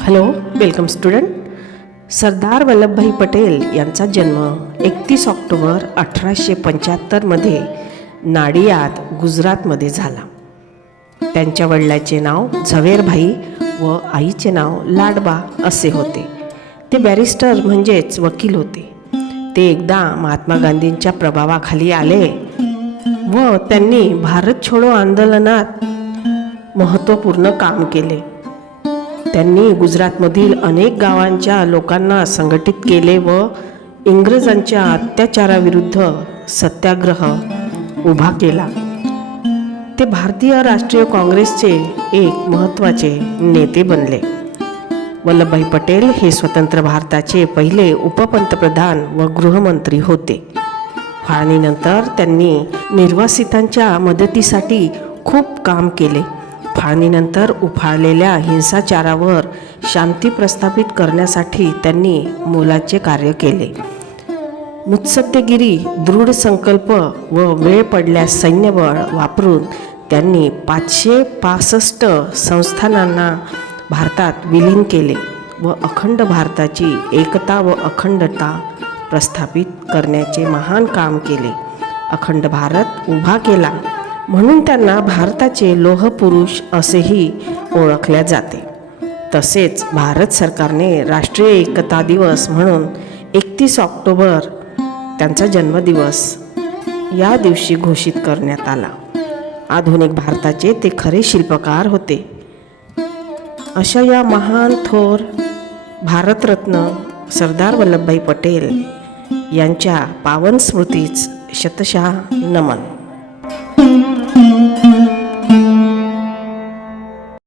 Hello, welcome student. Sardar Vallabhbhai Patel यांचा जन्म 31 October 1875मध्ये Nadiad, गुजरातमध्ये झाला. त्यांच्या वडिलांचे नाव झवेरभाई व आईचे नाव लाडबा असे होते. ते बॅरिस्टर म्हणजेच वकील होते. ते एकदा महात्मा गांधींच्या प्रभावाखाली आले व त्यांनी भारत छोडो आंदोलनात महत्त्वपूर्ण काम केले. त्यांनी गुजरातमधील अनेक गावांच्या लोकांना संघटित केले व इंग्रजांच्या अत्याचाराविरुद्ध सत्याग्रह उभा केला. ते भारतीय राष्ट्रीय काँग्रेसचे एक महत्त्वाचे नेते बनले. वल्लभभाई पटेल हे स्वतंत्र भारताचे पहिले उपपंतप्रधान व गृहमंत्री होते. फाळणीनंतर त्यांनी निर्वासितांच्या मदतीसाठी खूप काम केले. फाळणीनंतर उफाळलेल्या हिंसाचारावर शांती प्रस्थापित करण्यासाठी त्यांनी मोलाचे कार्य केले. मुत्सद्देगिरी, दृढ संकल्प व वेळ पडल्यास सैन्यबळ वापरून त्यांनी 565 संस्थानांना भारतात विलीन केले व अखंड भारताची एकता व अखंडता प्रस्थापित करण्याचे महान काम केले. अखंड भारत उभा केला म्हणून त्यांना भारताचे लोहपुरुष असेही ओळखले जाते. तसेच भारत सरकारने राष्ट्रीय एकता दिवस म्हणून 31 ऑक्टोबर त्यांचा जन्मदिवस या दिवशी घोषित करण्यात आला. आधुनिक भारताचे ते खरे शिल्पकार होते. अशा या महान थोर भारतरत्न सरदार वल्लभभाई पटेल यांच्या पावन स्मृतीस शतशः नमन.